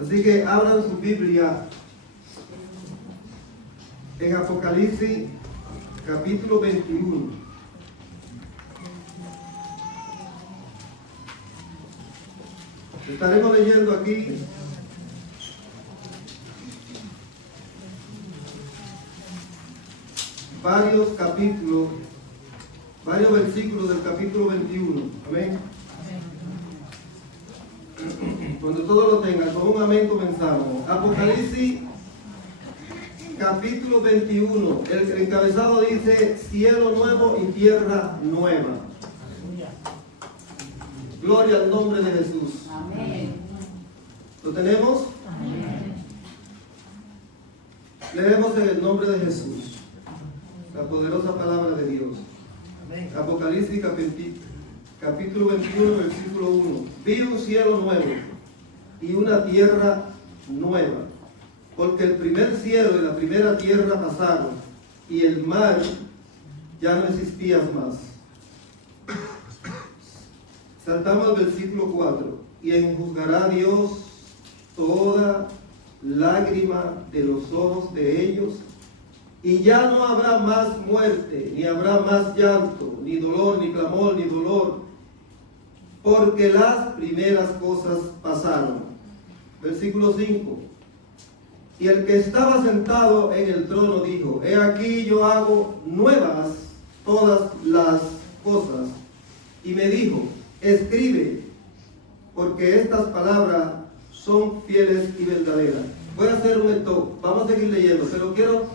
Así que abran su Biblia en Apocalipsis capítulo 21. Estaremos leyendo aquí varios capítulos, varios versículos del capítulo 21. Amén. Cuando todos lo tengan, con un amén comenzamos. Apocalipsis capítulo 21. El encabezado dice: cielo nuevo y tierra nueva. Gloria al nombre de Jesús. Amén. ¿Lo tenemos? Amén. Leemos en el nombre de Jesús la poderosa palabra de Dios. Amén. Apocalipsis capítulo 21, versículo 1. Vi un cielo nuevo y una tierra nueva, porque el primer cielo y la primera tierra pasaron, y el mar ya no existía más. Saltamos al versículo 4. Y enjugará Dios toda lágrima de los ojos de ellos, y ya no habrá más muerte, ni habrá más llanto, ni dolor, ni clamor, ni dolor, porque las primeras cosas pasaron. Versículo 5. Y el que estaba sentado en el trono dijo: he aquí yo hago nuevas todas las cosas. Y me dijo: escribe, porque estas palabras son fieles y verdaderas. Voy a hacer un stop, vamos a seguir leyendo, pero quiero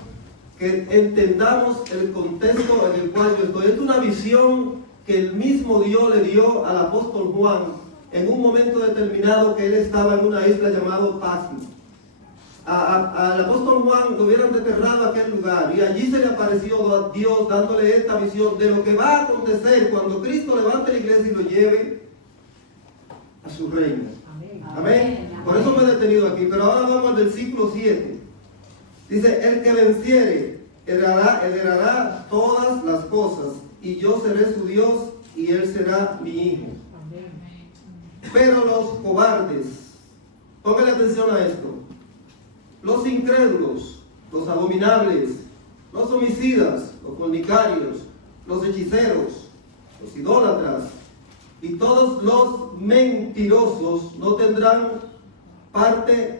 que entendamos el contexto en el cual yo estoy. Es una visión que el mismo Dios le dio al apóstol Juan en un momento determinado, que él estaba en una isla llamada Patmos. Al apóstol Juan lo hubieran desterrado a aquel lugar, y allí se le apareció a Dios dándole esta visión de lo que va a acontecer cuando Cristo levante la iglesia y lo lleve a su reino. Amén. Amén. Por eso me he detenido aquí, pero ahora vamos al versículo 7. Dice: el que venciere heredará todas las cosas, y yo seré su Dios y él será mi hijo. Pero los cobardes, póngale atención a esto, los incrédulos, los abominables, los homicidas, los fornicarios, los hechiceros, los idólatras y todos los mentirosos no tendrán parte,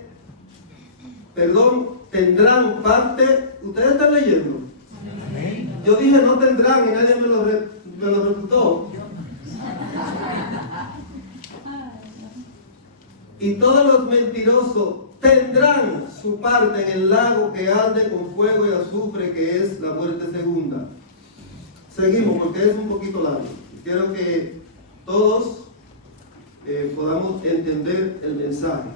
tendrán parte. ¿Ustedes están leyendo? Amén. Yo dije no tendrán y nadie me lo refutó. Y todos los mentirosos tendrán su parte en el lago que arde con fuego y azufre, que es la muerte segunda. Seguimos porque es un poquito largo. Quiero que todos podamos entender el mensaje.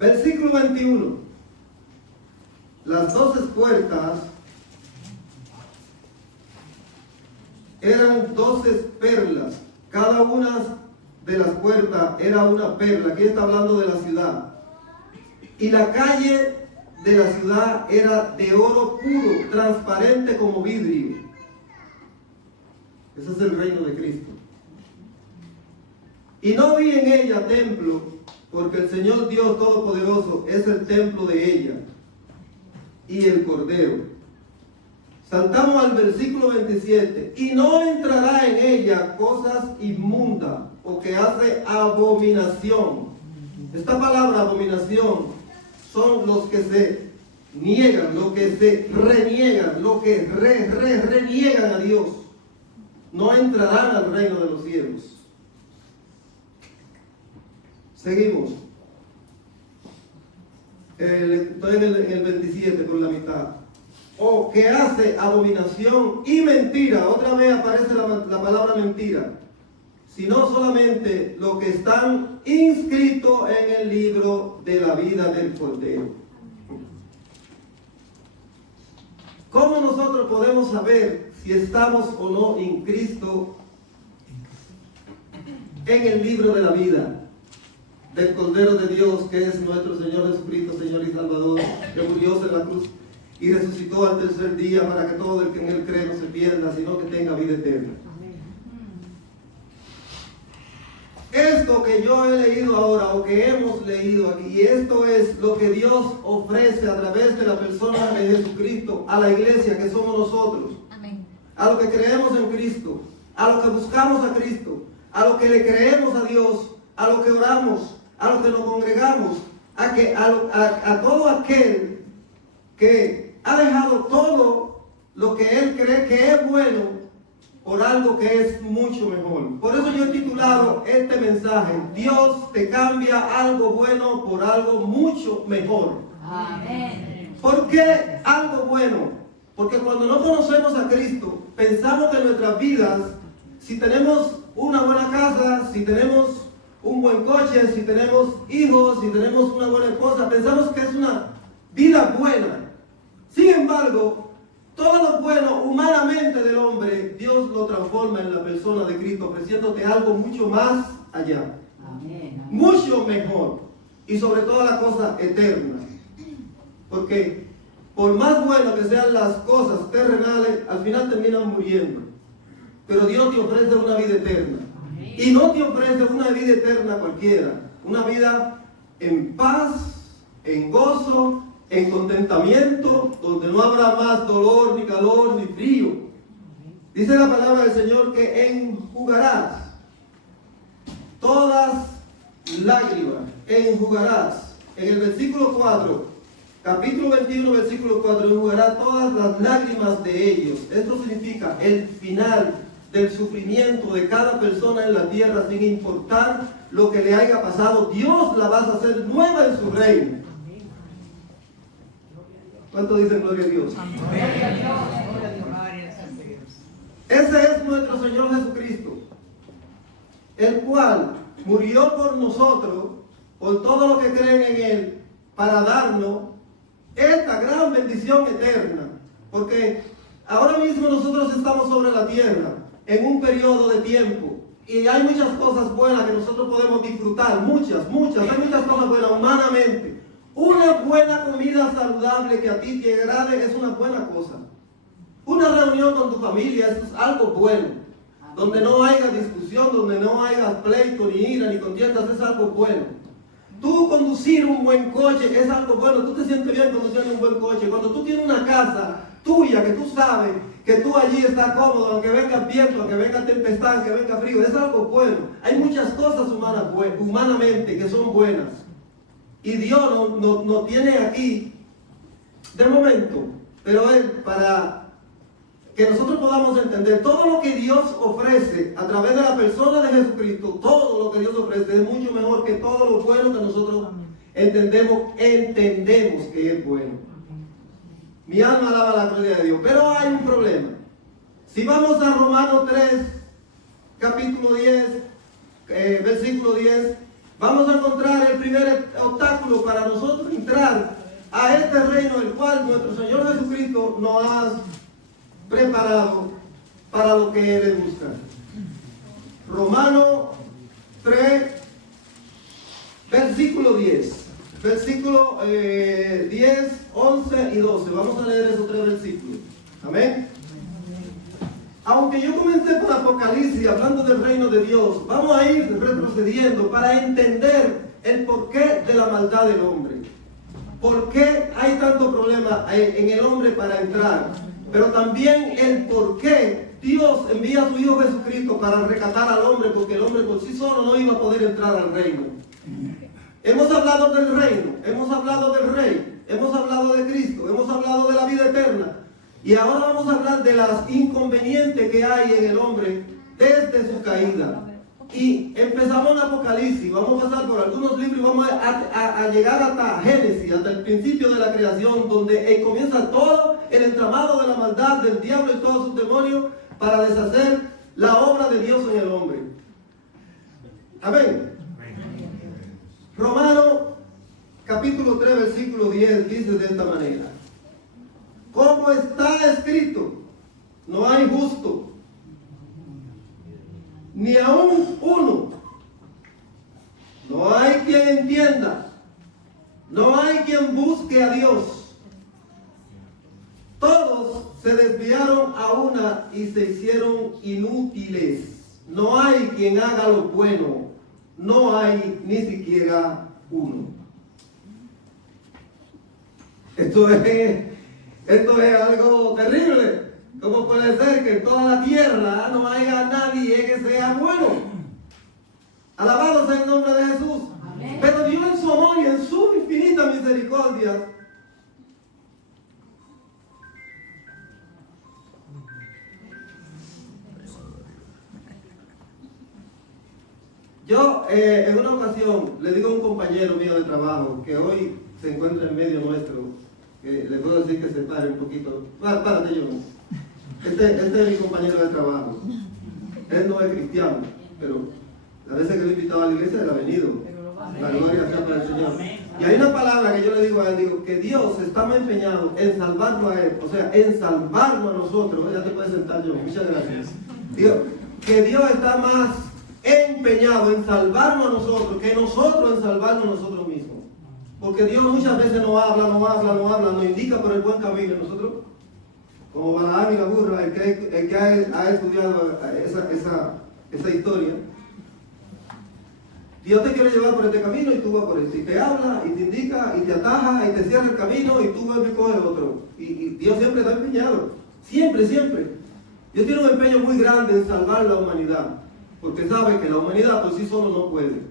Versículo 21. Las 12 puertas eran 12 perlas. Cada una de las puertas era una perla. Aquí está hablando de la ciudad. Y la calle de la ciudad era de oro puro, transparente como vidrio. Ese es el reino de Cristo. Y no vi en ella templo, porque el Señor Dios Todopoderoso es el templo de ella y el Cordero. Saltamos al versículo 27. Y no entrará en ella cosas inmundas o que hace abominación. Esta palabra abominación son los que se niegan, los que se reniegan, los que reniegan a Dios. No entrarán al reino de los cielos. Seguimos. Estoy en el 27 por la mitad. O que hace abominación y mentira. Otra vez aparece la palabra mentira. Sino solamente los que están inscritos en el libro de la vida del Cordero. ¿Cómo nosotros podemos saber si estamos o no en Cristo, en el libro de la vida del Cordero de Dios, que es nuestro Señor Jesucristo, Señor y Salvador, que murió en la cruz y resucitó al tercer día para que todo el que en él cree no se pierda, sino que tenga vida eterna? esto que yo he leído ahora o que hemos leído aquí, y esto es lo que Dios ofrece a través de la persona de Jesucristo a la iglesia que somos nosotros, Amén. a los que creemos en Cristo, a los que buscamos a Cristo, a los que le creemos a Dios, a los que oramos, a los que nos congregamos, a todo aquel que ha dejado todo lo que él cree que es bueno por algo que es mucho mejor. Por eso yo he titulado este mensaje: Dios te cambia algo bueno por algo mucho mejor. Amén. ¿Por qué algo bueno? Porque cuando no conocemos a Cristo, pensamos que en nuestras vidas, si tenemos una buena casa, si tenemos un buen coche, si tenemos hijos, si tenemos una buena esposa, pensamos que es una vida buena. Sin embargo, todo lo bueno humanamente del hombre, Dios lo transforma en la persona de Cristo, ofreciéndote algo mucho más allá. Amén. Mucho mejor. Y sobre todo la cosa eterna. Porque por más buenas que sean las cosas terrenales, al final terminan muriendo. Pero Dios te ofrece una vida eterna. Y no te ofrece una vida eterna cualquiera. Una vida en paz, en gozo, en contentamiento, donde no habrá más dolor, ni calor, ni frío. Dice la palabra del Señor que enjugarás todas lágrimas, enjugarás. En el versículo 4, capítulo 21, versículo 4, enjugará todas las lágrimas de ellos. Esto significa el final del sufrimiento de cada persona en la tierra, sin importar lo que le haya pasado. Dios la va a hacer nueva en su reino. ¿Cuánto dicen gloria a Dios? Ese es nuestro Señor Jesucristo, el cual murió por nosotros, por todos los que creen en Él, para darnos esta gran bendición eterna. Porque ahora mismo nosotros estamos sobre la tierra, en un periodo de tiempo, y hay muchas cosas buenas que nosotros podemos disfrutar, muchas, hay muchas cosas buenas humanamente. Una buena comida saludable que a ti te agrade es una buena cosa. Una reunión con tu familia es algo bueno. Donde no haya discusión, donde no haya pleito, ni ira, ni contiendas, es algo bueno. Tú conducir un buen coche es algo bueno. Tú te sientes bien conduciendo un buen coche. Cuando tú tienes una casa tuya que tú sabes que tú allí estás cómodo, aunque venga viento, aunque venga tempestad, aunque venga frío, es algo bueno. Hay muchas cosas humanamente que son buenas. Y Dios nos tiene aquí de momento, pero es para que nosotros podamos entender todo lo que Dios ofrece a través de la persona de Jesucristo. Todo lo que Dios ofrece es mucho mejor que todo lo bueno que nosotros entendemos que es bueno. Mi alma alaba la gloria de Dios, pero hay un problema. Si vamos a Romanos 3, capítulo 10, versículo 10, vamos a encontrar el primer obstáculo para nosotros entrar a este reino, el cual nuestro Señor Jesucristo nos ha preparado para lo que Él busca. Romanos 3, versículo 10. Versículo 10, 11 y 12. Vamos a leer esos tres versículos. Amén. Aunque yo comencé por Apocalipsis hablando del reino de Dios, vamos a ir retrocediendo para entender el porqué de la maldad del hombre. ¿Por qué hay tanto problema en el hombre para entrar? Pero también el por qué Dios envía a su Hijo Jesucristo para rescatar al hombre, porque el hombre por sí solo no iba a poder entrar al reino. Hemos hablado del reino, hemos hablado del Rey, hemos hablado de Cristo, hemos hablado de la vida eterna. Y ahora vamos a hablar de las inconvenientes que hay en el hombre desde su caída. Y empezamos en Apocalipsis, vamos a pasar por algunos libros y vamos a llegar hasta Génesis, hasta el principio de la creación, donde comienza todo el entramado de la maldad del diablo y todos sus demonios para deshacer la obra de Dios en el hombre. Amén. Romanos capítulo 3 versículo 10 dice de esta manera: como está escrito, no hay justo, ni aún uno. No hay quien entienda, no hay quien busque a Dios. Todos se desviaron a una y se hicieron inútiles. No hay quien haga lo bueno, no hay ni siquiera uno. Esto es algo terrible. ¿Cómo puede ser que en toda la tierra no haya nadie que sea bueno? Alabado sea el nombre de Jesús. Amén. Pero Dios en su amor y en su infinita misericordia yo en una ocasión le digo a un compañero mío de trabajo que hoy se encuentra en medio nuestro, que le puedo decir que se pare un poquito. Párate, yo. Este es mi compañero de trabajo. Él no es cristiano, pero a veces que lo he invitado a la iglesia él ha venido. La gloria sea para el Señor. Y hay una palabra que yo le digo a él, digo, que Dios está más empeñado en salvarlo a él, o sea, en salvarnos a nosotros. Ya te puedes sentar, yo. Muchas gracias. Digo, que Dios está más empeñado en salvarnos a nosotros que nosotros en salvarnos a nosotros mismos. Porque Dios muchas veces nos habla, nos indica por el buen camino. Nosotros, como Balaam y la burra, el que ha estudiado esa historia, Dios te quiere llevar por este camino y tú vas por este. Y te habla, y te indica, y te ataja, y te cierra el camino, y tú vuelves y coges otro. Y Dios siempre está empeñado. Siempre. Dios tiene un empeño muy grande en salvar la humanidad. Porque sabe que la humanidad por sí solo no puede.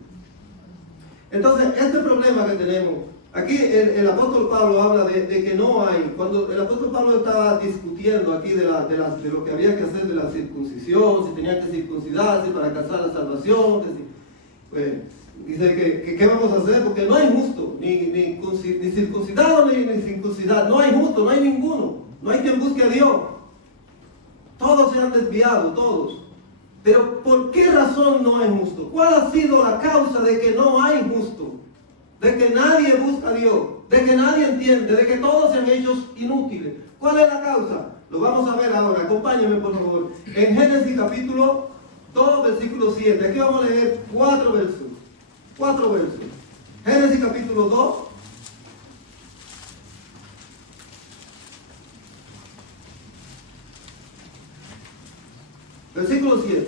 Entonces, este problema que tenemos, aquí el apóstol Pablo habla de que no hay, cuando el apóstol Pablo estaba discutiendo aquí de lo que había que hacer de la circuncisión, si tenía que circuncidarse para alcanzar la salvación, pues, dice que ¿qué vamos a hacer? Porque no hay justo, ni circuncidado ni circuncidado, no hay justo, no hay ninguno, no hay quien busque a Dios. Todos se han desviado, todos. Pero ¿por qué razón no hay justo? ¿Cuál ha sido la causa de que no hay justo? De que nadie busca a Dios, de que nadie entiende, de que todos se han hecho inútiles. ¿Cuál es la causa? Lo vamos a ver ahora. Acompáñenme, por favor. En Génesis capítulo 2, versículo 7. Aquí vamos a leer 4 versos. 4 versos. Génesis capítulo 2. Versículo 7.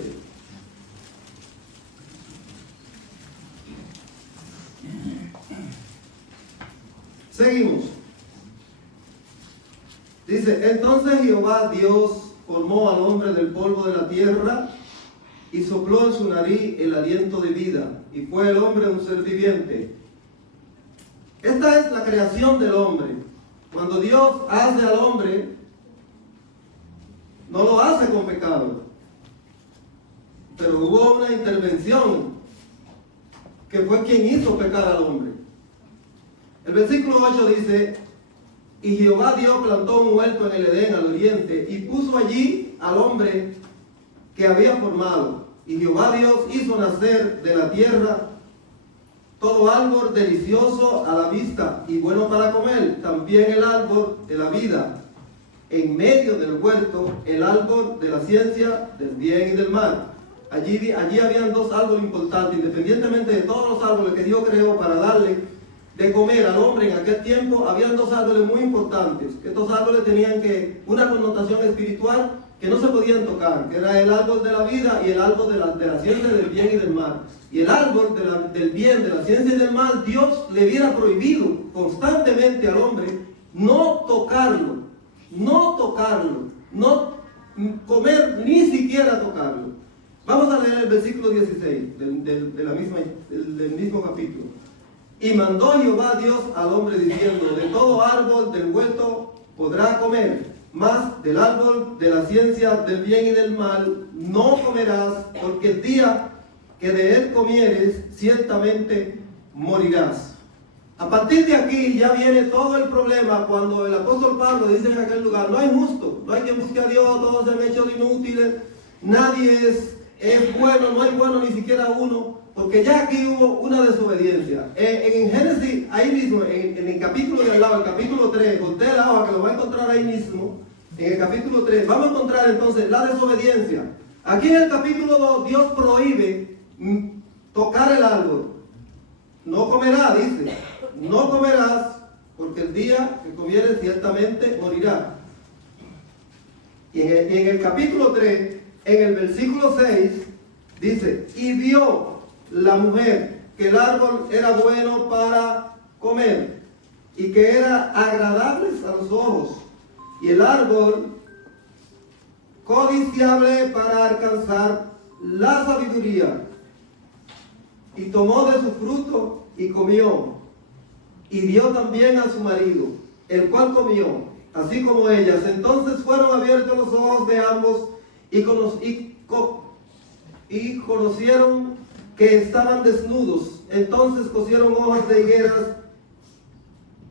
Seguimos. Dice, entonces Jehová Dios formó al hombre del polvo de la tierra y sopló en su nariz el aliento de vida, y fue el hombre un ser viviente. Esta es la creación del hombre. Cuando Dios hace al hombre, no lo hace con pecado. Pero hubo una intervención que fue quien hizo pecar al hombre. El versículo 8 dice, y Jehová Dios plantó un huerto en el Edén al oriente y puso allí al hombre que había formado. Y Jehová Dios hizo nacer de la tierra todo árbol delicioso a la vista y bueno para comer, también el árbol de la vida. En medio del huerto el árbol de la ciencia del bien y del mal. Allí habían dos árboles importantes, independientemente de todos los árboles que Dios creó para darle de comer al hombre en aquel tiempo. Habían dos árboles muy importantes. Estos árboles tenían una connotación espiritual que no se podían tocar, que era el árbol de la vida y el árbol de la ciencia del bien y del mal. Y el árbol del bien, de la ciencia y del mal, Dios le hubiera prohibido constantemente al hombre no tocarlo, no comer, ni siquiera tocarlo. Vamos a leer el versículo 16 del mismo capítulo. Y mandó Jehová Dios al hombre diciendo, de todo árbol del huerto podrá comer, mas del árbol de la ciencia del bien y del mal no comerás, porque el día que de él comieres, ciertamente morirás. A partir de aquí ya viene todo el problema cuando el apóstol Pablo dice en aquel lugar, no hay justo, no hay quien busque a Dios, todos se han hecho inútiles, nadie es bueno, no hay bueno ni siquiera uno, porque ya aquí hubo una desobediencia. En Génesis, ahí mismo, en el capítulo de al lado, el capítulo 3, voltea la hoja que lo va a encontrar ahí mismo, en el capítulo 3, vamos a encontrar entonces la desobediencia. Aquí en el capítulo 2, Dios prohíbe tocar el árbol. No comerás, dice, no comerás, porque el día que comieres ciertamente morirás. Y en el capítulo 3, en el versículo 6, dice, y vio la mujer que el árbol era bueno para comer y que era agradable a los ojos, y el árbol codiciable para alcanzar la sabiduría. Y tomó de su fruto y comió, y dio también a su marido, el cual comió, así como ellas. Entonces fueron abiertos los ojos de ambos y conocieron que estaban desnudos. Entonces cosieron hojas de higueras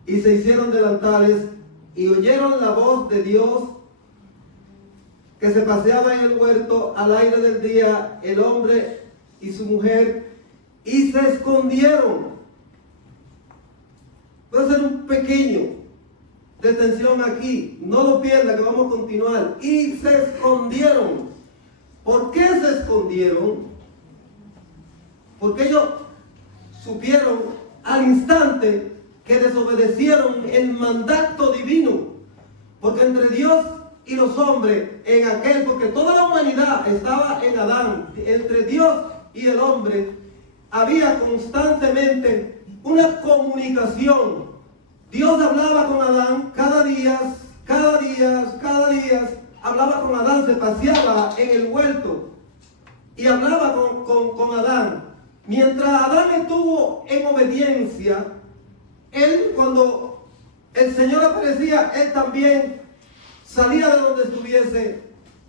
y se hicieron delantales, y oyeron la voz de Dios que se paseaba en el huerto al aire del día, el hombre y su mujer, y se escondieron. Voy a hacer un pequeño detención aquí, no lo pierda, que vamos a continuar. Y se escondieron. ¿Por qué se escondieron? Porque ellos supieron al instante que desobedecieron el mandato divino. Porque entre Dios y los hombres, en aquel, porque toda la humanidad estaba en Adán, entre Dios y el hombre había constantemente una comunicación. Dios hablaba con Adán cada día, hablaba con Adán, se paseaba en el huerto y hablaba con Adán. Mientras Adán estuvo en obediencia, él, cuando el Señor aparecía, él también salía de donde estuviese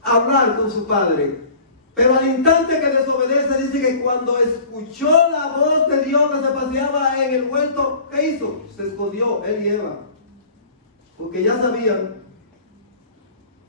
a hablar con su padre. Pero al instante que desobedece, dice que cuando escuchó la voz de Dios que se paseaba en el huerto, ¿qué hizo? Se escondió, él y Eva. Porque ya sabían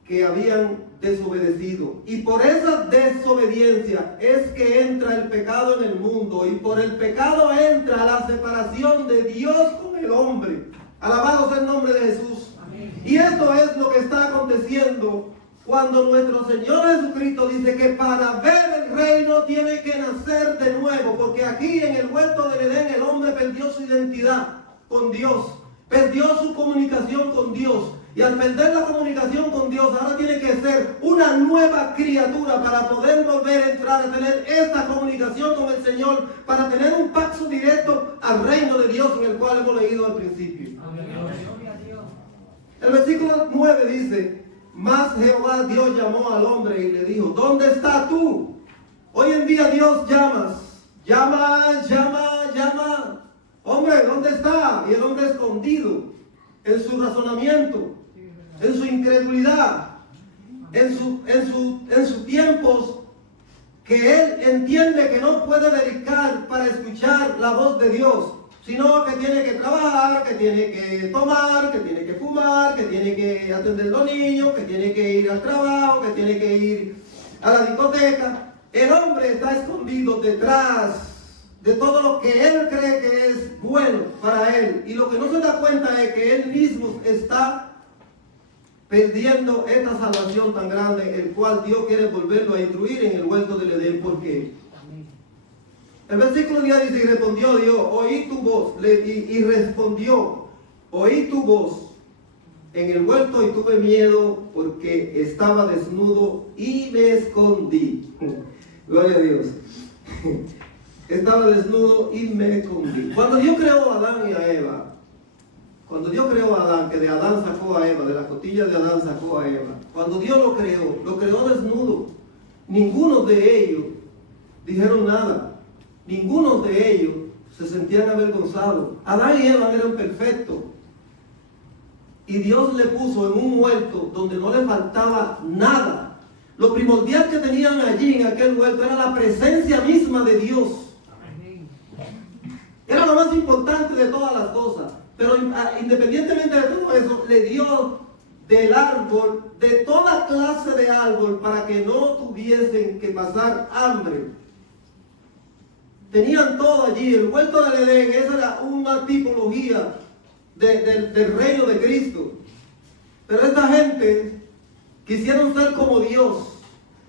que habían desobedecido. Y por esa desobediencia es que entra el pecado en el mundo. Y por el pecado entra la separación de Dios con el hombre. Alabado sea el nombre de Jesús. Amén. Y esto es lo que está aconteciendo cuando nuestro Señor Jesucristo dice que para ver el reino tiene que nacer de nuevo. Porque aquí en el huerto del Edén el hombre perdió su identidad con Dios. Perdió su comunicación con Dios. Y al perder la comunicación con Dios, ahora tiene que ser una nueva criatura para poder volver a entrar, a tener esta comunicación con el Señor, para tener un paso directo al reino de Dios en el cual hemos leído al principio. Amén. El versículo 9 dice: mas Jehová Dios llamó al hombre y le dijo: ¿dónde estás tú? Hoy en día Dios llama. Hombre, ¿dónde está? Y el hombre escondido en su razonamiento, en su incredulidad, en sus tiempos que él entiende que no puede dedicar para escuchar la voz de Dios, sino que tiene que trabajar, que tiene que tomar, que tiene que fumar, que tiene que atender a los niños, que tiene que ir al trabajo, que tiene que ir a la discoteca. El hombre está escondido detrás de todo lo que él cree que es bueno para él, y lo que no se da cuenta es que él mismo está perdiendo esta salvación tan grande, el cual Dios quiere volverlo a instruir en el huerto del Edén. ¿Por qué? El versículo 10 dice: y respondió Dios, oí tu voz, y respondió, oí tu voz en el huerto y tuve miedo porque estaba desnudo y me escondí. Gloria a Dios. Estaba desnudo y me escondí. Cuando Dios creó a Adán y a Eva, cuando Dios creó a Adán, que de Adán sacó a Eva, de las costillas de Adán sacó a Eva, cuando Dios lo creó desnudo. Ninguno de ellos dijeron nada. Ninguno de ellos se sentían avergonzados. Adán y Eva eran perfectos. Y Dios le puso en un huerto donde no le faltaba nada. Lo primordial que tenían allí en aquel huerto era la presencia misma de Dios. Era lo más importante de todas las cosas. Pero independientemente de todo eso, le dio del árbol, de toda clase de árbol, para que no tuviesen que pasar hambre. Tenían todo allí. El huerto del Edén, esa era una tipología del reino de Cristo. Pero esta gente quisieron ser como Dios.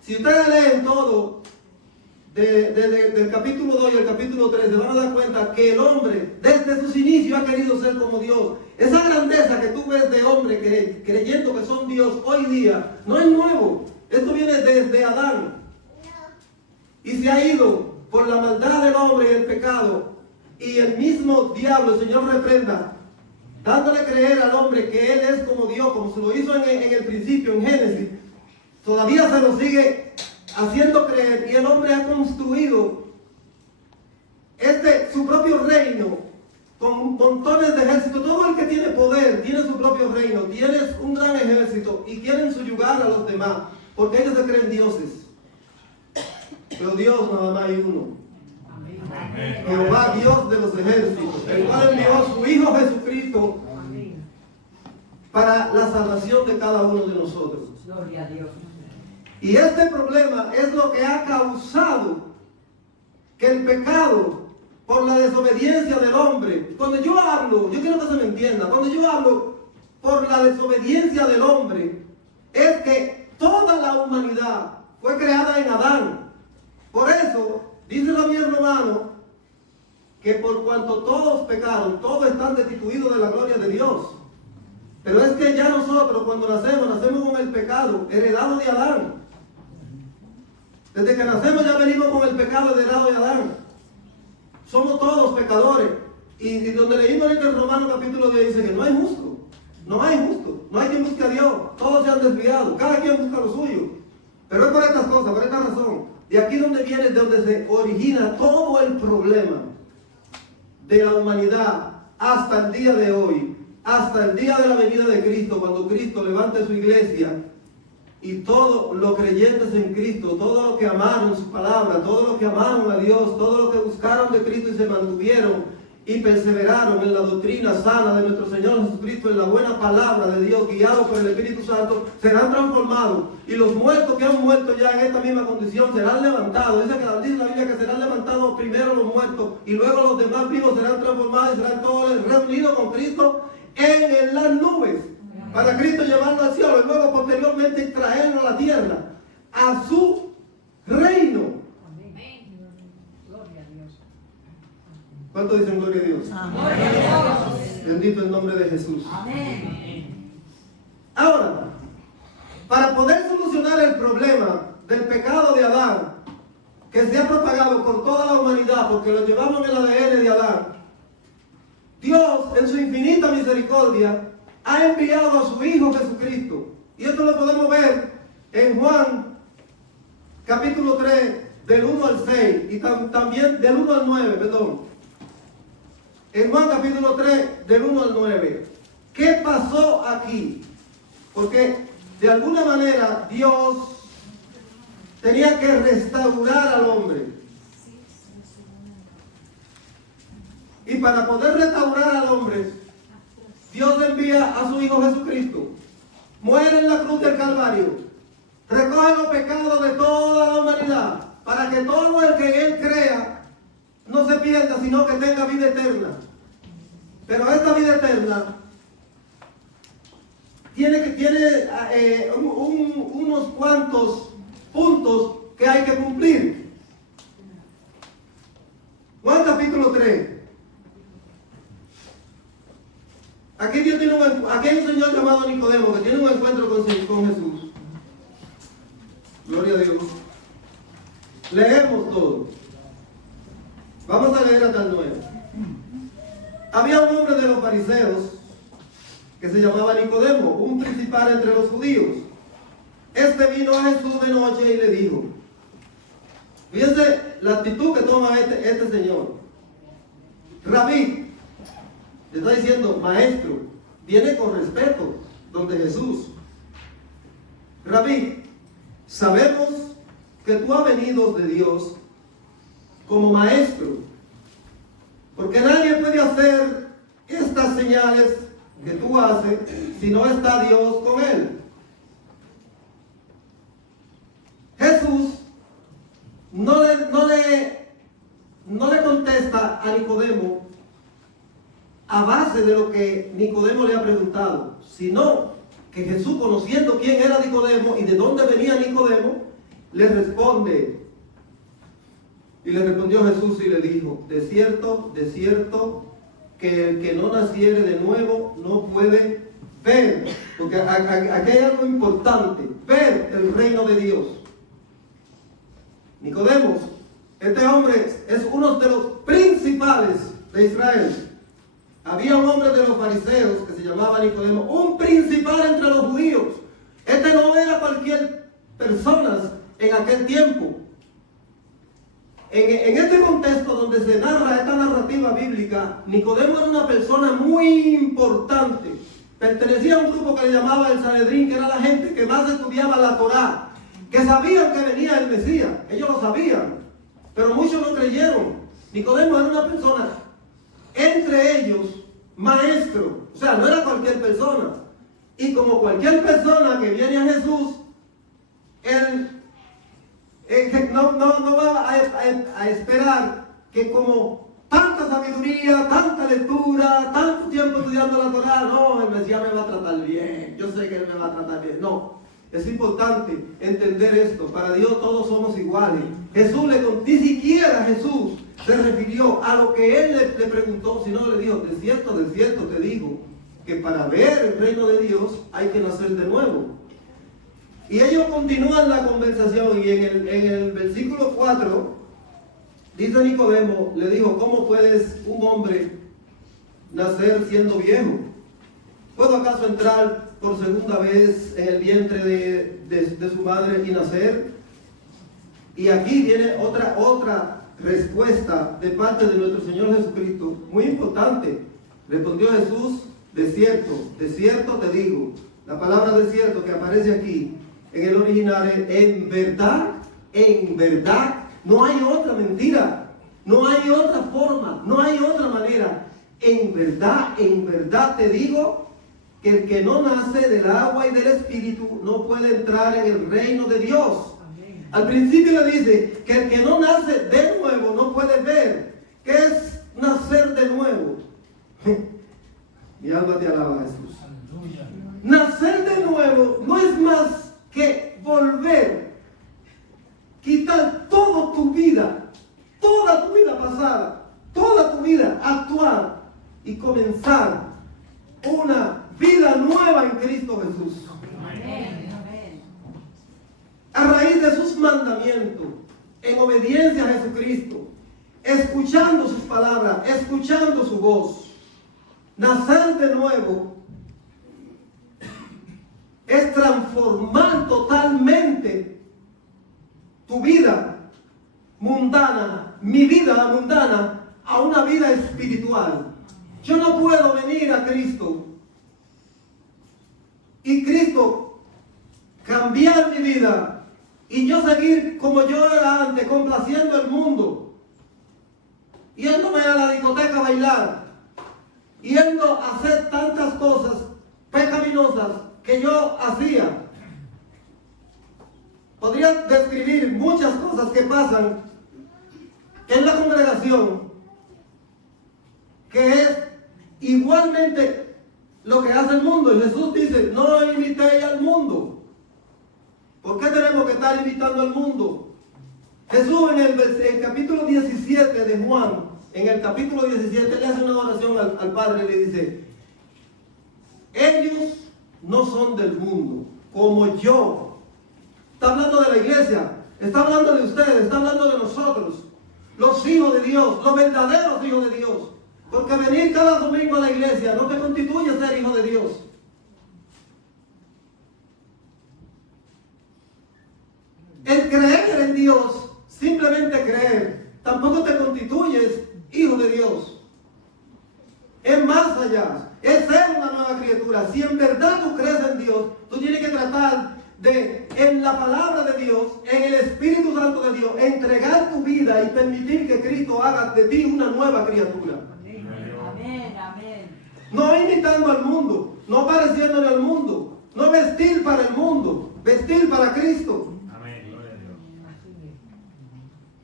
Si ustedes leen todo, del capítulo 2 y el capítulo 3, se van a dar cuenta que el hombre desde sus inicios ha querido ser como Dios. Esa grandeza que tú ves de hombre creyendo que son Dios hoy día no es nuevo. Esto viene desde Adán y se ha ido por la maldad del hombre y el pecado, y el mismo diablo, el Señor reprenda, dándole a creer al hombre que Él es como Dios, como se lo hizo en el principio, en Génesis, todavía se lo sigue haciendo creer, y el hombre ha construido su propio reino, con montones de ejércitos. Todo el que tiene poder tiene su propio reino, tiene un gran ejército, y quieren subyugar a los demás, porque ellos se creen dioses. Pero Dios nada más hay uno. Amén. Jehová, Dios de los ejércitos, el cual envió a su Hijo Jesucristo para la salvación de cada uno de nosotros. Gloria a Dios. Y este problema es lo que ha causado que el pecado, por la desobediencia del hombre, cuando yo hablo, yo quiero que se me entienda, cuando yo hablo por la desobediencia del hombre, es que toda la humanidad fue creada en Adán. Por eso, dice la Biblia, hermano, que por cuanto todos pecaron, todos están destituidos de la gloria de Dios. Pero es que ya nosotros cuando nacemos con el pecado heredado de Adán. Desde que nacemos ya venimos con el pecado heredado de Adán. Somos todos pecadores. Y donde leímos en el Romano capítulo 10 dice que no hay justo. No hay justo. No hay quien busque a Dios. Todos se han desviado. Cada quien busca lo suyo. Pero es por estas cosas, por esta razón. De aquí donde viene, de donde se origina todo el problema de la humanidad hasta el día de hoy, hasta el día de la venida de Cristo, cuando Cristo levante su iglesia y todos los creyentes en Cristo, todos los que amaron su palabra, todos los que amaron a Dios, todos los que buscaron de Cristo y se mantuvieron y perseveraron en la doctrina sana de nuestro Señor Jesucristo, en la buena palabra de Dios, guiados por el Espíritu Santo, serán transformados, y los muertos que han muerto ya en esta misma condición serán levantados. Dice la Biblia que serán levantados primero los muertos y luego los demás vivos serán transformados y serán todos reunidos con Cristo en las nubes, para Cristo llevarlo al cielo y luego posteriormente traerlo a la tierra, a su reino. ¿Cuántos dicen gloria a Dios? Amén. Bendito el nombre de Jesús. Amén. Ahora, para poder solucionar el problema del pecado de Adán, que se ha propagado por toda la humanidad, porque lo llevamos en el ADN de Adán, Dios, en su infinita misericordia, ha enviado a su Hijo Jesucristo. Y esto lo podemos ver en Juan, capítulo 3, del 1 al 6, y también del 1 al 9, perdón. En Juan capítulo 3, del 1 al 9. ¿Qué pasó aquí? Porque de alguna manera Dios tenía que restaurar al hombre. Y para poder restaurar al hombre, Dios envía a su Hijo Jesucristo. Muere en la cruz del Calvario. Recoge los pecados de toda la humanidad, para que todo el que en Él crea no se pierda, sino que tenga vida eterna. Pero esta vida eterna tiene unos cuantos puntos que hay que cumplir. Juan capítulo 3. Aquí hay un señor llamado Nicodemo que tiene un encuentro con Jesús. Gloria a Dios. Leemos todo. Vamos a leer hasta el 9. Había un hombre de los fariseos que se llamaba Nicodemo, un principal entre los judíos. Este vino a Jesús de noche y le dijo, fíjense la actitud que toma este señor. Rabí, le está diciendo maestro, viene con respeto donde Jesús. Rabí, sabemos que tú has venido de Dios como maestro, porque nadie puede hacer estas señales que tú haces si no está Dios con él. Jesús no le contesta a Nicodemo a base de lo que Nicodemo le ha preguntado, sino que Jesús, conociendo quién era Nicodemo y de dónde venía Nicodemo, le responde. Y le respondió Jesús y le dijo, de cierto, que el que no naciere de nuevo no puede ver, porque aquí hay algo importante, ver el reino de Dios. Nicodemo, Este hombre es uno de los principales de Israel. Había un hombre de los fariseos que se llamaba Nicodemo, un principal entre los judíos. Este no era cualquier persona en aquel tiempo. En este contexto donde se narra esta narrativa bíblica, Nicodemo era una persona muy importante. Pertenecía a un grupo que le llamaba el Sanedrín, que era la gente que más estudiaba la Torá, que sabían que venía el Mesías. Ellos lo sabían, pero muchos no creyeron. Nicodemo era una persona, entre ellos, maestro. O sea, no era cualquier persona. Y como cualquier persona que viene a Jesús, él no va a esperar que como tanta sabiduría, tanta lectura, tanto tiempo estudiando la Torá, no, el Mesías me va a tratar bien, yo sé que Él me va a tratar bien. No, es importante entender esto. Para Dios todos somos iguales. Jesús ni siquiera Jesús se refirió a lo que Él le preguntó, sino le dijo, de cierto te digo, que para ver el reino de Dios hay que nacer de nuevo. Y ellos continúan la conversación y en el versículo 4 dice Nicodemo, le dijo, ¿cómo puedes un hombre nacer siendo viejo? ¿Puedo acaso entrar por segunda vez en el vientre de su madre y nacer? Y aquí viene otra respuesta de parte de nuestro Señor Jesucristo, muy importante. Respondió Jesús, de cierto te digo. La palabra de cierto que aparece aquí en el original es en verdad, no hay otra mentira, no hay otra forma, no hay otra manera. En verdad te digo que el que no nace del agua y del espíritu no puede entrar en el reino de Dios. Amén. Al principio le dice que el que no nace de nuevo no puede ver. ¿Qué es nacer de nuevo? Mi alma te alaba, Jesús. Aleluya. Nacer de nuevo no es más que volver, quitar toda tu vida pasada, toda tu vida actual y comenzar una vida nueva en Cristo Jesús. Amén. Amén. A raíz de sus mandamientos, en obediencia a Jesucristo, escuchando sus palabras, escuchando su voz. Nacer de nuevo es transformar totalmente tu vida mundana, mi vida mundana, a una vida espiritual. Yo no puedo venir a Cristo y Cristo cambiar mi vida y yo seguir como yo era antes, complaciendo al mundo, yéndome a la discoteca a bailar, yendo a hacer tantas cosas pecaminosas que yo hacía. Podría describir muchas cosas que pasan en la congregación, que es igualmente lo que hace el mundo. Y Jesús dice, no imitéis al mundo. ¿Por qué tenemos que estar imitando al mundo? Jesús en el capítulo 17 de Juan, en el capítulo 17, le hace una oración al Padre y le dice, ellos no son del mundo, como yo. Está hablando de la iglesia, está hablando de ustedes, está hablando de nosotros, los hijos de Dios, los verdaderos hijos de Dios. Porque venir cada domingo a la iglesia no te constituye ser hijo de Dios. El creer en Dios, simplemente creer, tampoco te constituyes hijo de Dios. Es más allá, es ser una nueva criatura. Si en verdad tú crees en Dios, tú tienes que tratar de, en la palabra de Dios, en el Espíritu Santo de Dios, entregar tu vida y permitir que Cristo haga de ti una nueva criatura. Amén. Amén. No imitando al mundo, no pareciéndole al mundo, no vestir para el mundo, vestir para Cristo. Amén. Gloria a Dios.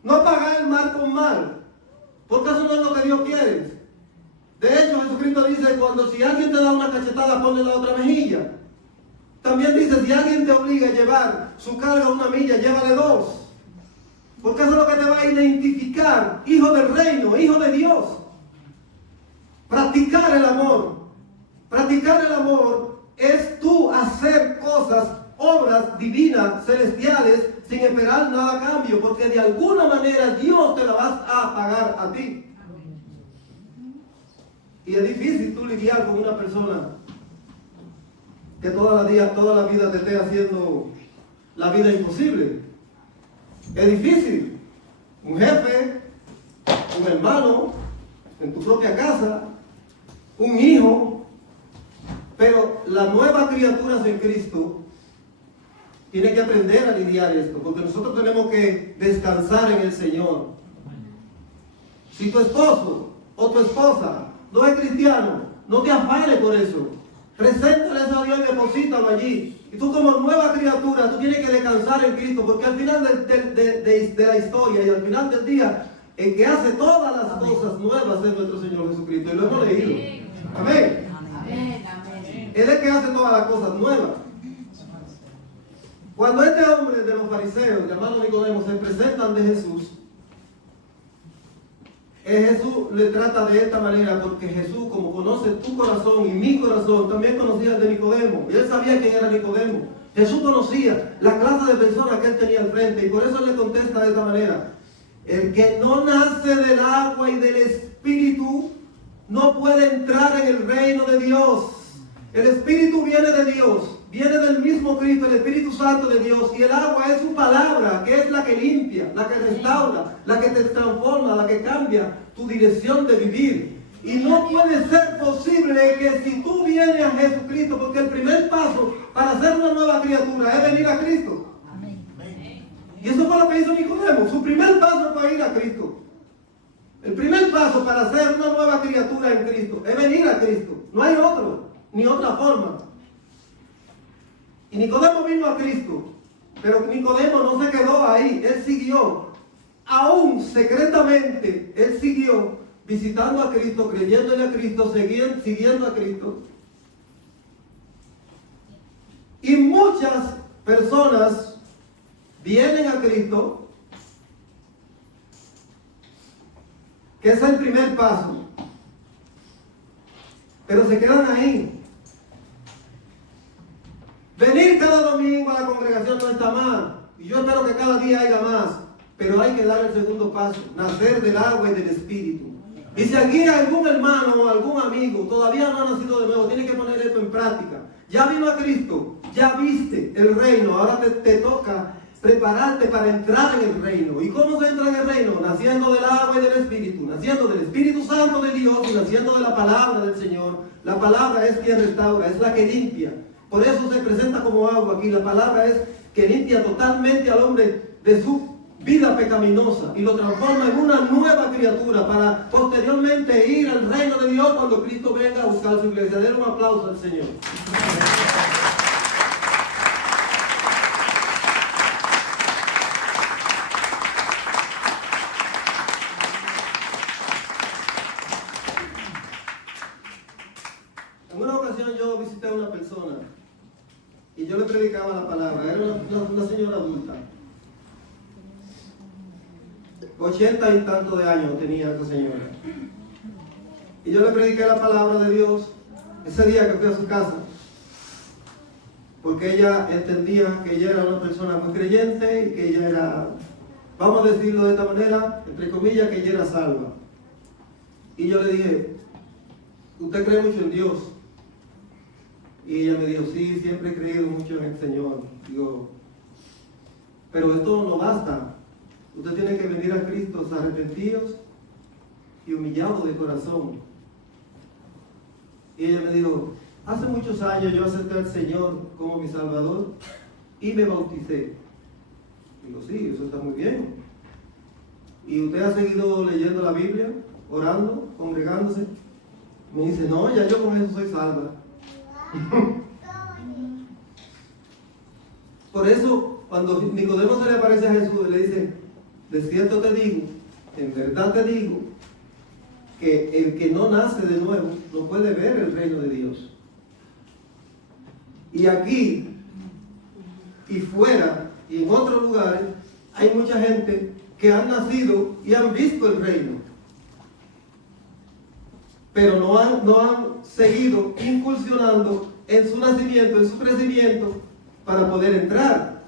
No pagar el mal con mal, porque eso no es lo que Dios quiere. De hecho, Jesucristo dice, cuando si alguien te da una cachetada, ponle la otra mejilla. También dice, si alguien te obliga a llevar su carga una milla, llévale dos. Porque eso es lo que te va a identificar, hijo del reino, hijo de Dios. Practicar el amor. Practicar el amor es tú hacer cosas obras divinas, celestiales, sin esperar nada a cambio, porque de alguna manera Dios te la vas a pagar a ti. Y es difícil tú lidiar con una persona que toda la vida te esté haciendo la vida imposible. Es difícil. Un jefe, un hermano, en tu propia casa, un hijo. Pero la nueva criatura en Cristo tiene que aprender a lidiar esto, porque nosotros tenemos que descansar en el Señor. Si tu esposo o tu esposa no es cristiano, no te afanes por eso. Preséntale eso a Dios y deposítalo allí. Y tú como nueva criatura, tú tienes que descansar en Cristo, porque al final de la historia y al final del día, el que hace todas las cosas nuevas es nuestro Señor Jesucristo. Y lo hemos leído. Amén. Amén, amén. Él es el que hace todas las cosas nuevas. Cuando este hombre de los fariseos, llamado Nicodemo, se presentan de Jesús, Jesús le trata de esta manera, porque Jesús, como conoce tu corazón y mi corazón, también conocía el de Nicodemo, y él sabía quién era Nicodemo. Jesús conocía la clase de personas que él tenía al frente, y por eso él le contesta de esta manera: el que no nace del agua y del Espíritu no puede entrar en el reino de Dios. El Espíritu viene de Dios, viene del mismo Cristo, el Espíritu Santo de Dios, y el agua es su palabra, que es la que limpia, la que restaura, la que te transforma, la que cambia tu dirección de vivir. Y no puede ser posible que si tú vienes a Jesucristo, porque el primer paso para ser una nueva criatura es venir a Cristo. Y eso fue lo que hizo Nicodemo. Su primer paso fue ir a Cristo. El primer paso para ser una nueva criatura en Cristo es venir a Cristo. No hay otro, ni otra forma. Y Nicodemo vino a Cristo, pero Nicodemo no se quedó ahí, él siguió, aún secretamente, él siguió visitando a Cristo, creyéndole a Cristo, siguiendo a Cristo. Y muchas personas vienen a Cristo, que es el primer paso, pero se quedan ahí. Venir cada domingo a la congregación no está mal, y yo espero que cada día haya más, pero hay que dar el segundo paso, nacer del agua y del Espíritu. Y si aquí algún hermano o algún amigo todavía no ha nacido de nuevo, tiene que poner esto en práctica. Ya vino a Cristo, ya viste el reino, ahora te toca prepararte para entrar en el reino. ¿Y cómo se entra en el reino? Naciendo del agua y del Espíritu, naciendo del Espíritu Santo de Dios y naciendo de la palabra del Señor. La palabra es quien restaura, es la que limpia. Por eso se presenta como agua aquí. La palabra es que limpia totalmente al hombre de su vida pecaminosa y lo transforma en una nueva criatura para posteriormente ir al reino de Dios cuando Cristo venga a buscar su iglesia. Den un aplauso al Señor. En una ocasión yo visité a una persona y yo le predicaba la palabra. Era una señora adulta. 80 y tantos de años tenía esa señora. Y yo le prediqué la palabra de Dios ese día que fui a su casa. Porque ella entendía que ella era una persona muy creyente y que ella era, vamos a decirlo de esta manera, entre comillas, que ella era salva. Y yo le dije: ¿usted cree mucho en Dios? Y ella me dijo: sí, siempre he creído mucho en el Señor. Digo: pero esto no basta. Usted tiene que venir a Cristo arrepentidos y humillados de corazón. Y ella me dijo: hace muchos años yo acepté al Señor como mi Salvador y me bauticé. Digo: sí, eso está muy bien. ¿Y usted ha seguido leyendo la Biblia, orando, congregándose? Me dice: no, ya yo con eso soy salva. Por eso, cuando Nicodemo se le aparece a Jesús, le dice: de cierto te digo, en verdad te digo, que el que no nace de nuevo no puede ver el reino de Dios. Y aquí, y fuera, y en otros lugares, hay mucha gente que han nacido y han visto el reino, pero no han seguido incursionando en su nacimiento, en su crecimiento, para poder entrar.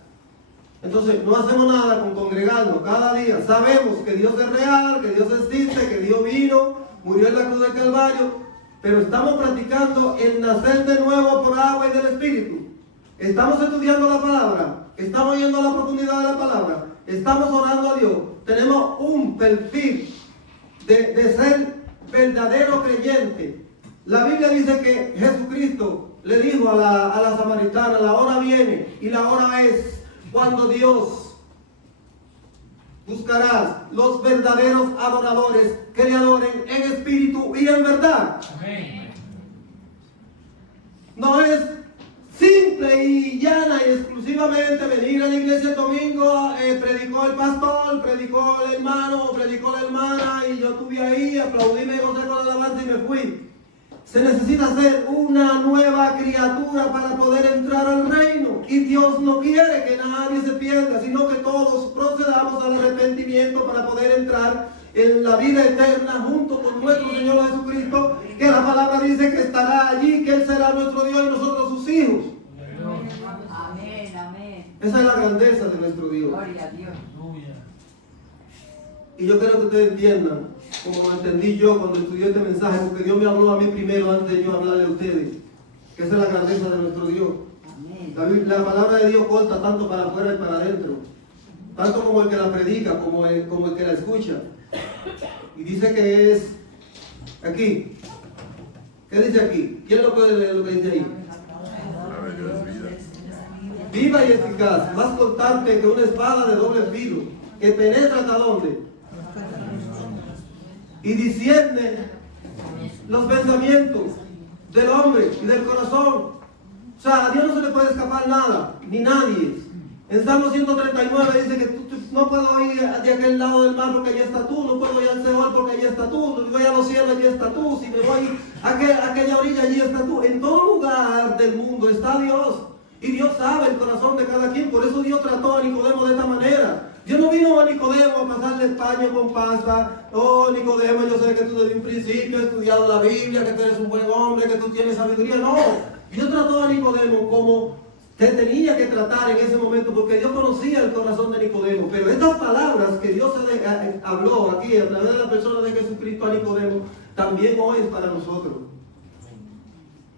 Entonces no hacemos nada con congregarnos cada día. Sabemos que Dios es real, que Dios existe, que Dios vino, murió en la cruz del Calvario, pero estamos practicando el nacer de nuevo por agua y del Espíritu. Estamos estudiando la palabra, estamos yendo a la profundidad de la palabra, estamos orando a Dios. Tenemos un perfil de ser verdadero creyente. La Biblia dice que Jesucristo le dijo a la samaritana: la hora viene y la hora es cuando Dios buscará los verdaderos adoradores que le adoren en espíritu y en verdad. Amén. No es simple y llana y exclusivamente venir a la iglesia el domingo, predicó el pastor, predicó el hermano, predicó la hermana y yo estuve ahí, aplaudí, me gocé con la alabanza y me fui. Se necesita ser una nueva criatura para poder entrar al reino. Y Dios no quiere que nadie se pierda, sino que todos procedamos al arrepentimiento para poder entrar en la vida eterna junto con nuestro Señor Jesucristo, que la palabra dice que estará allí, que Él será nuestro Dios y nosotros sus hijos. Amén, amén. Esa es la grandeza de nuestro Dios. Gloria a Dios. Y yo quiero que ustedes entiendan, como lo entendí yo cuando estudié este mensaje, porque Dios me habló a mí primero antes de yo hablarle a ustedes, que esa es la grandeza de nuestro Dios. Amén. La palabra de Dios corta tanto para afuera y para adentro, tanto como el que la predica, como el que la escucha. Y dice que es aquí. ¿Qué dice aquí? ¿Quién lo puede leer lo que dice ahí? Viva y eficaz, más cortante que una espada de doble filo, que penetra hasta dónde y discierne los pensamientos del hombre y del corazón. O sea, a Dios no se le puede escapar nada, ni nadie. En Salmo 139 dice que tú no puedo ir de aquel lado del mar porque allí está tú, no puedo ir al Seol porque allí está tú, si voy a los cielos allí está tú, si me voy a aquella orilla allí está tú. En todo lugar del mundo está Dios. Y Dios sabe el corazón de cada quien. Por eso Dios trató a Nicodemo de esta manera. Dios no vino a Nicodemo a pasarle el paño con pasta. Oh, Nicodemo, yo sé que tú desde un principio has estudiado la Biblia, que tú eres un buen hombre, que tú tienes sabiduría. No, Dios trató a Nicodemo como te tenía que tratar en ese momento, porque Dios conocía el corazón de Nicodemo. Pero estas palabras que Dios habló aquí a través de la persona de Jesucristo a Nicodemo, también hoy es para nosotros.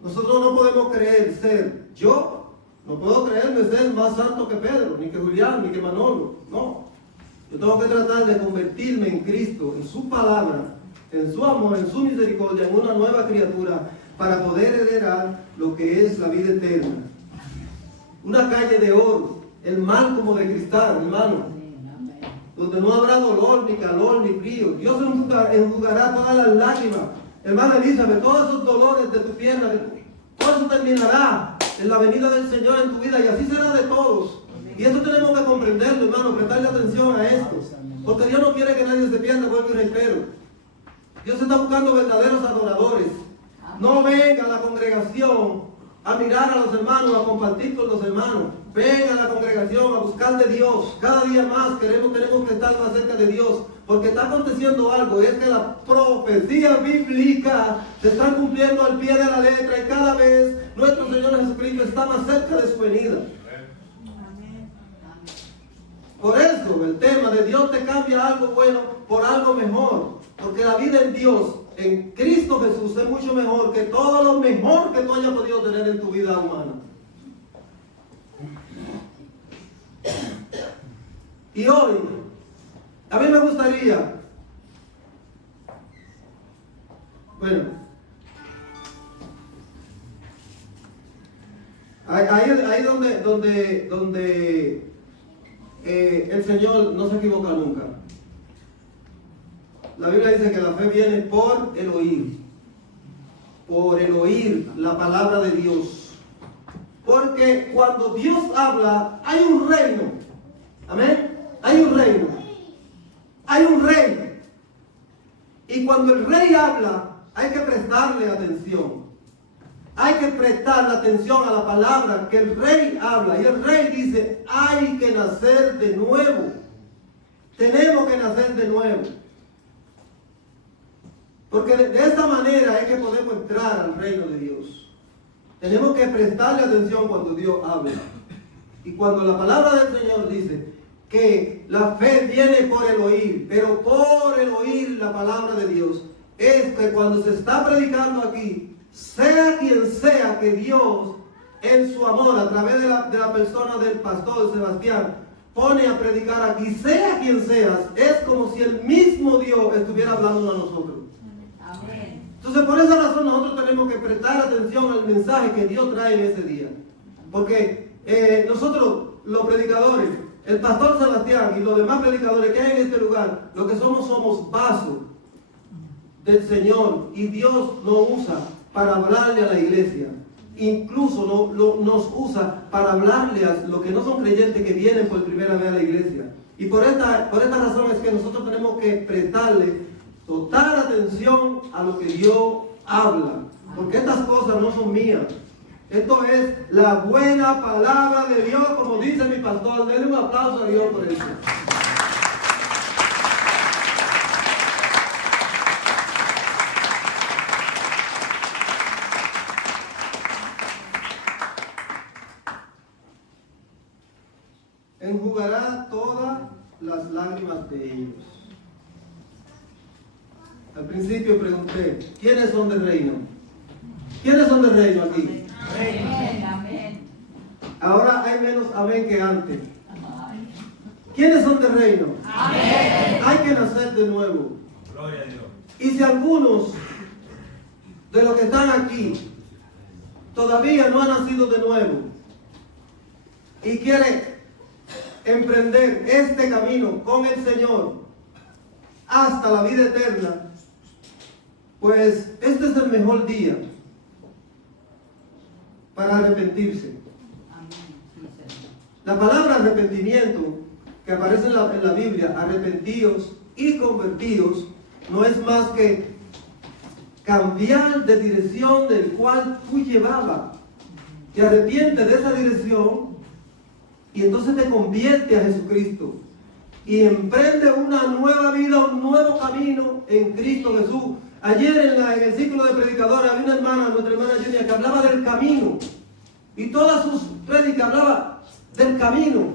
Nosotros no podemos creer ser yo. No puedo creerme ser más santo que Pedro, ni que Julián, ni que Manolo. No. Yo tengo que tratar de convertirme en Cristo, en su palabra, en su amor, en su misericordia, en una nueva criatura, para poder heredar lo que es la vida eterna. Una calle de oro, el mar como de cristal, hermano, donde no habrá dolor, ni calor, ni frío. Dios enjugará todas las lágrimas. Hermana Elizabeth, todos esos dolores de tu pierna, todo eso terminará en la venida del Señor en tu vida, y así será de todos. Y esto tenemos que comprenderlo, hermano, prestarle atención a esto, porque Dios no quiere que nadie se pierda, vuelvo y reitero. Dios está buscando verdaderos adoradores. No venga a la congregación a mirar a los hermanos, a compartir con los hermanos. Venga a la congregación a buscar de Dios. Cada día más tenemos que estar más cerca de Dios, porque está aconteciendo algo, y es que la profecía bíblica se está cumpliendo al pie de la letra, y cada vez nuestro Señor Jesucristo está más cerca de su venida. Por eso el tema de Dios te cambia algo bueno por algo mejor, porque la vida en Dios, en Cristo Jesús, es mucho mejor que todo lo mejor que tú hayas podido tener en tu vida humana. Y hoy, a mí me gustaría, bueno, ahí donde el Señor no se equivoca nunca. La Biblia dice que la fe viene por el oír la palabra de Dios. Porque cuando Dios habla, hay un reino. Amén. Hay un reino. Hay un rey. Y cuando el rey habla, hay que prestarle atención. Hay que prestarle atención a la palabra que el rey habla. Y el rey dice, hay que nacer de nuevo. Tenemos que nacer de nuevo. Porque de esta manera es que podemos entrar al reino de Dios. Tenemos que prestarle atención cuando Dios habla. Y cuando la palabra del Señor dice que la fe viene por el oír, pero por el oír la palabra de Dios, es que cuando se está predicando aquí, sea quien sea que Dios, en su amor, a través de la persona del pastor Sebastián, pone a predicar aquí, sea quien seas, es como si el mismo Dios estuviera hablando a nosotros. Amén. Entonces, por esa razón nosotros tenemos que prestar atención al mensaje que Dios trae en ese día. Porque nosotros, los predicadores, el pastor Sebastián y los demás predicadores que hay en este lugar, lo que somos vasos del Señor, y Dios nos usa para hablarle a la iglesia. Incluso nos usa para hablarle a los que no son creyentes que vienen por primera vez a la iglesia. Y por esta razón es que nosotros tenemos que prestarle total atención a lo que Dios habla. Porque estas cosas no son mías. Esto es la buena palabra de Dios, como dice mi pastor. Denle un aplauso a Dios por eso. Enjugará todas las lágrimas de ellos. Al principio pregunté, ¿quiénes son del reino? ¿Quiénes son del reino aquí? Amén, amén. Ahora hay menos amén que antes. ¿Quiénes son del reino? Amén. Hay que nacer de nuevo. Gloria a Dios. Y si algunos de los que están aquí todavía no han nacido de nuevo y quieren emprender este camino con el Señor hasta la vida eterna, pues este es el mejor día para arrepentirse. Amén. Sí, Señor. La palabra arrepentimiento que aparece en la Biblia, arrepentidos y convertidos, no es más que cambiar de dirección del cual tú llevabas. Te arrepientes de esa dirección y entonces te convierte a Jesucristo y emprende una nueva vida, un nuevo camino en Cristo Jesús. Ayer en el círculo de predicadores había una hermana, nuestra hermana Julia, que hablaba del camino, y todas sus prédicas hablaba del camino,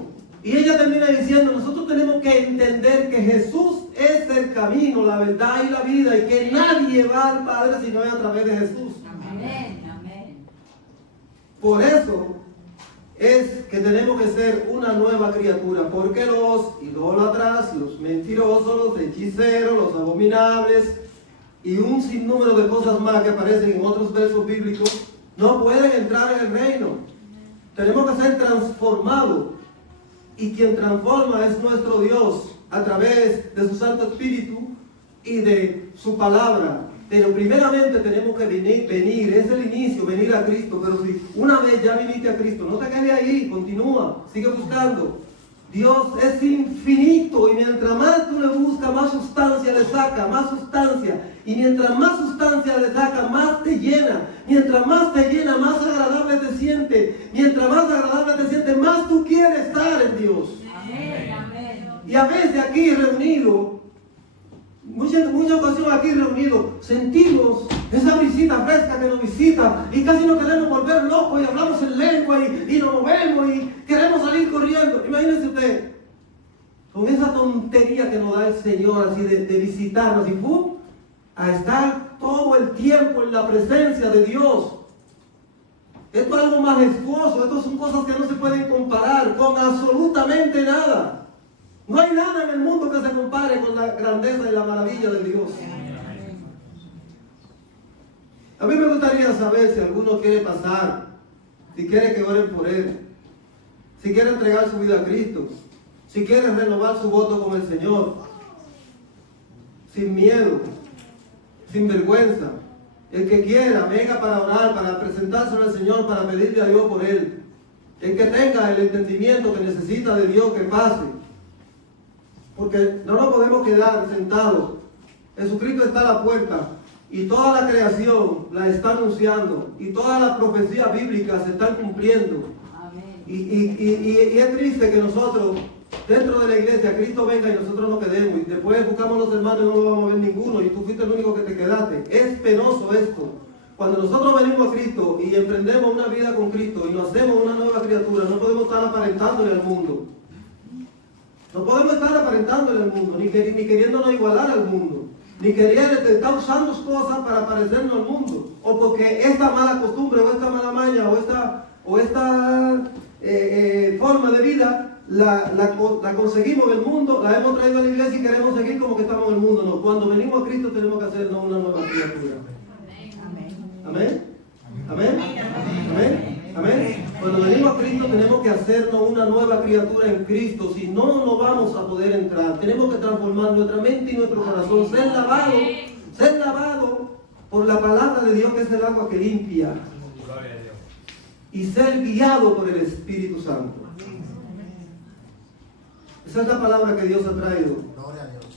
y ella termina diciendo: nosotros tenemos que entender que Jesús es el camino, la verdad y la vida, y que nadie va al Padre si no es a través de Jesús. Amén, amén. Por eso es que tenemos que ser una nueva criatura, porque los idólatras, los mentirosos, los hechiceros, los abominables y un sinnúmero de cosas más que aparecen en otros versos bíblicos no pueden entrar en el reino. Tenemos que ser transformados, y quien transforma es nuestro Dios a través de su Santo Espíritu y de su palabra. Pero primeramente tenemos que venir, es el inicio, venir a Cristo. Pero si una vez ya viniste a Cristo, no te quedes ahí, continúa, sigue buscando. Dios es infinito, y mientras más tú le buscas, más sustancia le saca, más sustancia. Y mientras más sustancia le saca, más te llena. Mientras más te llena, más agradable te siente. Mientras más agradable te siente, más tú quieres estar en Dios. Amén, amén. Y a veces aquí reunidos, muchas ocasiones aquí reunidos, sentimos esa brisita fresca que nos visita y casi nos queremos volver locos y hablamos en lengua y nos movemos y queremos salir corriendo. Imagínense usted, con esa tontería que nos da el Señor así de visitarnos y ¡pum!, a estar todo el tiempo en la presencia de Dios. Esto es algo majestuoso, esto son cosas que no se pueden comparar con absolutamente nada. No hay nada en el mundo que se compare con la grandeza y la maravilla de Dios. A mí me gustaría saber si alguno quiere pasar, si quiere que oren por él, si quiere entregar su vida a Cristo, si quiere renovar su voto con el Señor, sin miedo, sin vergüenza. El que quiera, venga para orar, para presentárselo al Señor, para pedirle a Dios por él. El que tenga el entendimiento que necesita de Dios, que pase. Porque no nos podemos quedar sentados. Jesucristo está a la puerta y toda la creación la está anunciando y todas las profecías bíblicas se están cumpliendo. Amén. Y es triste que nosotros, dentro de la iglesia, Cristo venga y nosotros nos quedemos, y después buscamos los hermanos y no lo vamos a ver ninguno, y tú fuiste el único que te quedaste. Es penoso esto, cuando nosotros venimos a Cristo y emprendemos una vida con Cristo y nos hacemos una nueva criatura, no podemos estar aparentándole al mundo. No podemos estar aparentándole al mundo, ni queriéndonos igualar al mundo, ni queriendo estar usando cosas para parecernos al mundo, o porque esta mala costumbre, o esta mala maña, o esta forma de vida la conseguimos en el mundo, la hemos traído a la iglesia y queremos seguir como que estamos en el mundo. No, cuando venimos a Cristo tenemos que hacernos una nueva criatura. Amén. Amén. Amén. Amén. Cuando venimos a Cristo tenemos que hacernos una nueva criatura en Cristo. Si no, no vamos a poder entrar. Tenemos que transformar nuestra mente y nuestro corazón. Ser lavado por la palabra de Dios, que es el agua que limpia. Y ser guiado por el Espíritu Santo. Esa es la palabra que Dios ha traído. Gloria a Dios.